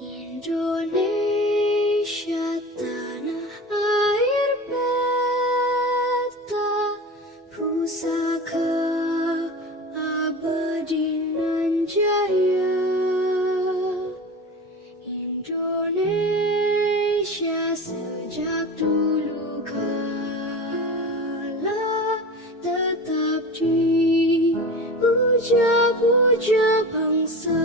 Indonesia tanah air beta, pusaka abadi nan jaya. Indonesia sejak dulu kala tetap dipuja-puja bangsa